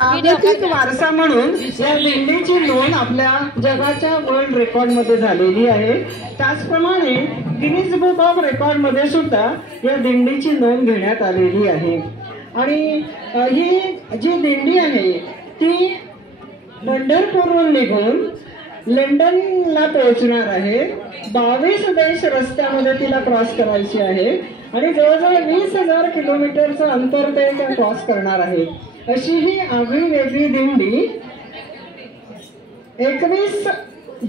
जागतिक वारसा म्हणून या दिंडीची नोंद आपल्या जगाच्या वर्ल्ड रेकॉर्ड मध्ये झालेली आहे। त्याचप्रमाणे गिनीज बुक ऑफ रेकॉर्ड मध्ये सुद्धा या दिंडीची नोंद घेण्यात आलेली आहे। आणि ही जी दिंडी आहे ती पंढरपूरहून निघून लंडनला पोहोचणार आहे। 22 देश रस्त्यामध्ये तिला क्रॉस करायची आहे आणि जवळजवळ 20,000 किलोमीटरचं अंतर ते क्रॉस करणार आहे। अशी ही आगळी वेगळी दिंडी 21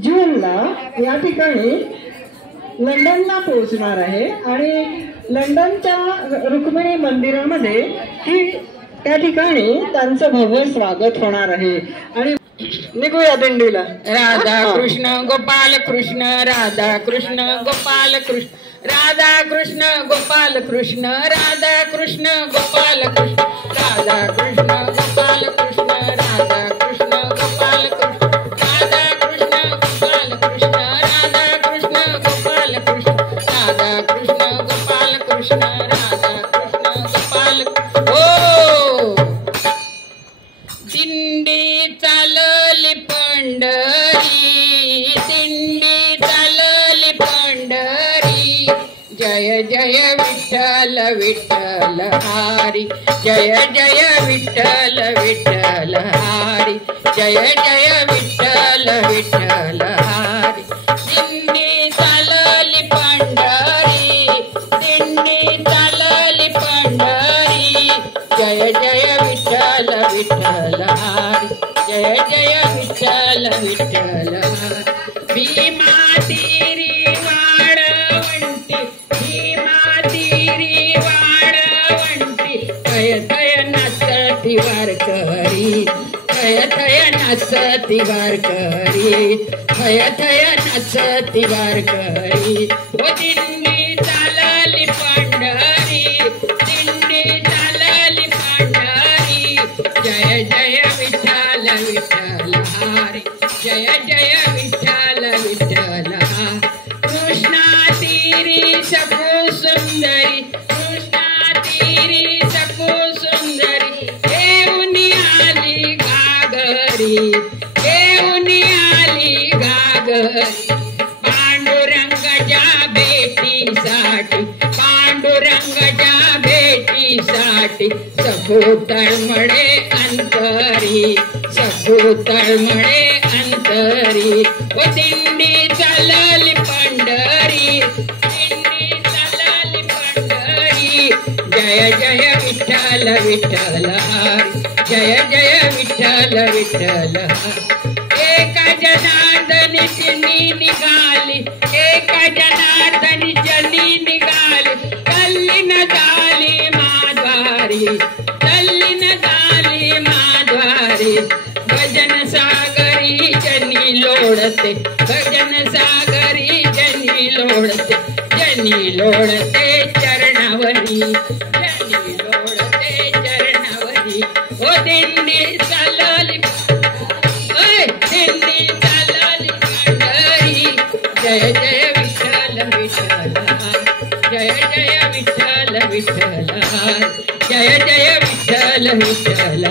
जूनला या ठिकाणी लंडनला पोहोचणार आहे आणि लंडनच्या रुक्मिणी मंदिरामध्ये त्या ठिकाणी त्यांचं भव्य स्वागत होणार आहे। आणि निघूया दिंडीला। राधा कृष्ण गोपाल कृष्ण, राधा कृष्ण गोपाल कृष्ण, राधा कृष्ण गोपाल कृष्ण, राधा कृष्ण गोपाल कृष्ण, राधा कृष्ण गोपाल कृष्ण, राधा कृष्ण गोपाल कृष्ण, राधा कृष्ण गोपाल कृष्ण, राधा कृष्ण गोपाल कृष्ण, राधा कृष्ण गोपाल कृष्ण, राधा कृष्ण गोपाल। हो दिंडी चालली पंढरी, दिंडी चालली पंढरी, जय जय विठ्ठल विठ्ठल हरी, जय जय विठ्ठल विठ्ठल हरी, जय जय विठ्ठल विठ्ठल हरी। दिंडी चालली पंढरी, दिंडी चालली पंढरी, जय जय विठ्ठल विठ्ठल हरी, जय जय विठ्ठल विठ्ठल हरी। भीमा तिरी वाळवंटी, भीमा तिरी वाळवंटी, थय थय नाचती वारकरी, थय थय नाचती वारकरी, थय थय नाचती वारकरी। ओ दिंडी चालली पंढरी, दिंडी चालली पंढरी, जय जय विठ्ठल विठ्ठल हरी, जय जय विठ्ठल विठ्ठल हरी। कृष्णा तीरी सकू सुंदरी, कृष्णा तीरी सकू सुंदरी, येऊनी आली घागरी, येऊनी आली घागरी। पांडुरंगाच्या भेटीसाठी, पांडुरंगाच्या भेटीसाठी, सकू तळमळे अंतरी, सकू तळमळे अंतरी। ओ दिंडी चालली पंढरी, दिंडी चालली पंढरी, जय जय विठ्ठल विठ्ठल हरी, जय जय विठ्ठल विठ्ठल हरी। एका जनार्दनी जनी निघाली, एका जनार्दनी जनी निघाली, कल्लीन झाली माद्वारी, कल्लीन झाली माद्वारी। भजन सागरी जनी लोळते, भजन सागरी जनी लोळते, जनी लोळते चरणावरी, जनी लोळते चरणावरी। ओ दिंडी चालली, दिंडी चालली पंढरी, जय जय विठ्ठल विठ्ठल, जय जय विठ्ठल विठ्ठल, जय जय विठ्ठल विठ्ठल।